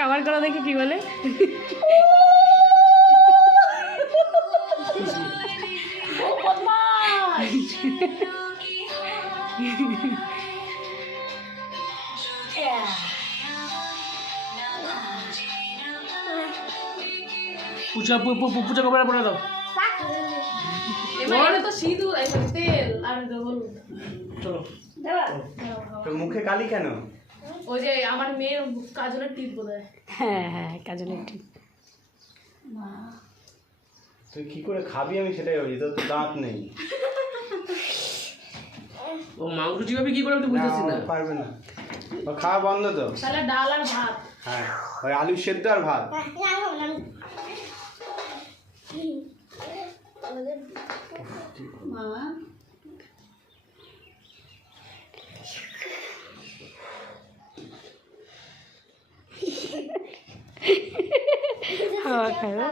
কাবার করো দেখি কি বলে। পূজা কবে পড়ে দাও। এবারে তো সিঁদুর তেল আর হলুদ। চলো তো মুখে কালি কেন? ওই যে আমার মেয়ের কাজলের টিপ বোধহয়। হ্যাঁ কাজলের টিপ। তুই কি করে খাবি আমি সেটাই ভাবছি, তোর তো দাঁত নেই। ও মাংস চিবাবি কি করে আমি তো বুঝতেছি না। পারবে না, ও খাওয়া বন্ধ তো। তাহলে ডাল আর ভাত। হ্যাঁ ওই আলু সেদ্ধ আর ভাত। মামা খাওয়া খাবে।